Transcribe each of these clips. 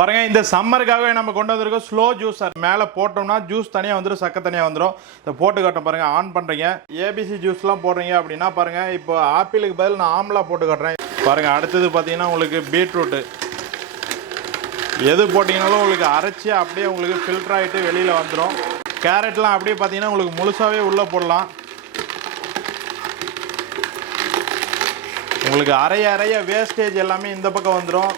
பாருங்க இந்த சம்மருக்காகவே நம்ம கொண்டு வந்திருக்கோம் ஸ்லோ ஜூஸர். மேலே போட்டோம்னா ஜூஸ் தனியாக வந்துடும், சக்கை தனியாக வந்துடும். இதை போட்டு காட்டுறேன் பாருங்க. ஆன் பண்ணுறீங்க, ஏபிசி ஜூஸ்லாம் போடுறீங்க அப்படின்னா பாருங்க, இப்போ ஆப்பிளுக்கு பதில் நான் ஆம்லா போட்டு காட்டுறேன் பாருங்க. அடுத்தது பார்த்தீங்கன்னா உங்களுக்கு பீட்ரூட்டு, எது போட்டிங்கனாலும் உங்களுக்கு அரைச்சி அப்படியே உங்களுக்கு ஃபில்டர் ஆகிட்டு வெளியில் வந்துடும். கேரட்லாம் அப்படியே பார்த்தீங்கன்னா உங்களுக்கு முழுசாகவே உள்ளே போடலாம். உங்களுக்கு அரைய வேஸ்டேஜ் எல்லாமே இந்த பக்கம் வந்துடும்.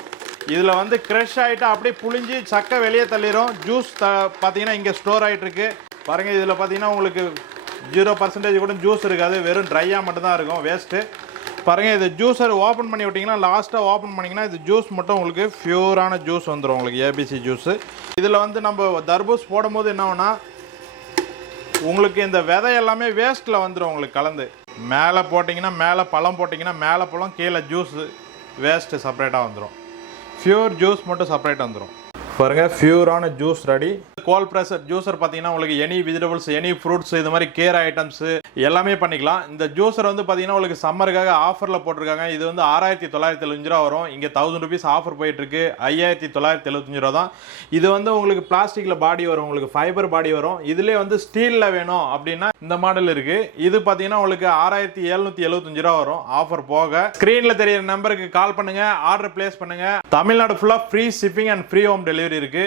இதில் வந்து க்ரஷ் ஆகிட்டு அப்படியே புளிஞ்சு சக்கை வெளியே தள்ளிடும். ஜூஸ் பார்த்தீங்கன்னா இங்கே ஸ்டோர் ஆகிட்டு இருக்கு பாருங்கள். இதில் பார்த்தீங்கன்னா உங்களுக்கு 0% கூட ஜூஸ் இருக்காது, வெறும் ட்ரையாக மட்டும்தான் இருக்கும், வேஸ்ட்டு பாருங்கள். இது ஜூஸர் ஓப்பன் பண்ணி விட்டிங்கன்னா, லாஸ்ட்டாக ஓப்பன் பண்ணிங்கன்னா இது ஜூஸ் மட்டும் உங்களுக்கு பியூரான ஜூஸ் வந்துடும் உங்களுக்கு, ஏபிசி ஜூஸு. இதில் வந்து நம்ம தர்பூஸ் போடும்போது என்ன ஆகுனா உங்களுக்கு இந்த விதை எல்லாமே வேஸ்ட்டில் வந்துடும் உங்களுக்கு கலந்து. மேலே போட்டிங்கன்னா மேலே பழம் போட்டிங்கன்னா மேலே பழம், கீழே ஜூஸு வேஸ்ட்டு செப்பரேட்டாக வந்துடும். பியூர் ஜூஸ் மட்டும் செப்பரேட் வந்துடும் பாருங்க. பியூரான juice ready. Cold pressure juicer பார்த்தீங்கன்னா உங்களுக்கு எனி வெஜிடபிள்ஸ், எனி ஃப்ரூட்ஸ், இது மாதிரி கேர் ஐட்டம்ஸ் எல்லாமே பண்ணிக்கலாம். இந்த ஜூஸர் வந்து பார்த்தீங்கன்னா உங்களுக்கு சம்மருக்காக ஆஃபரில் போட்டிருக்காங்க. இது வந்து 6975 ரூபா வரும். இங்கே 1000 ருபீஸ் ஆஃபர் போயிட்டு இருக்கு. 5975 ரூபா தான். இது வந்து உங்களுக்கு பிளாஸ்டிக்கில் பாடி வரும், உங்களுக்கு ஃபைபர் பாடி வரும். இதுலேயே வந்து ஸ்டீலில் வேணும் அப்படின்னா இந்த மாடல் இருக்கு. இது பார்த்தீங்கன்னா உங்களுக்கு 6775 ரூபா வரும் ஆஃபர் போக. ஸ்க்ரீனில் தெரியிற நம்பருக்கு கால் பண்ணுங்க, ஆர்டர் பிளேஸ் பண்ணுங்க. தமிழ்நாடு ஃபுல்லாக free shipping and free home delivery இருக்கு.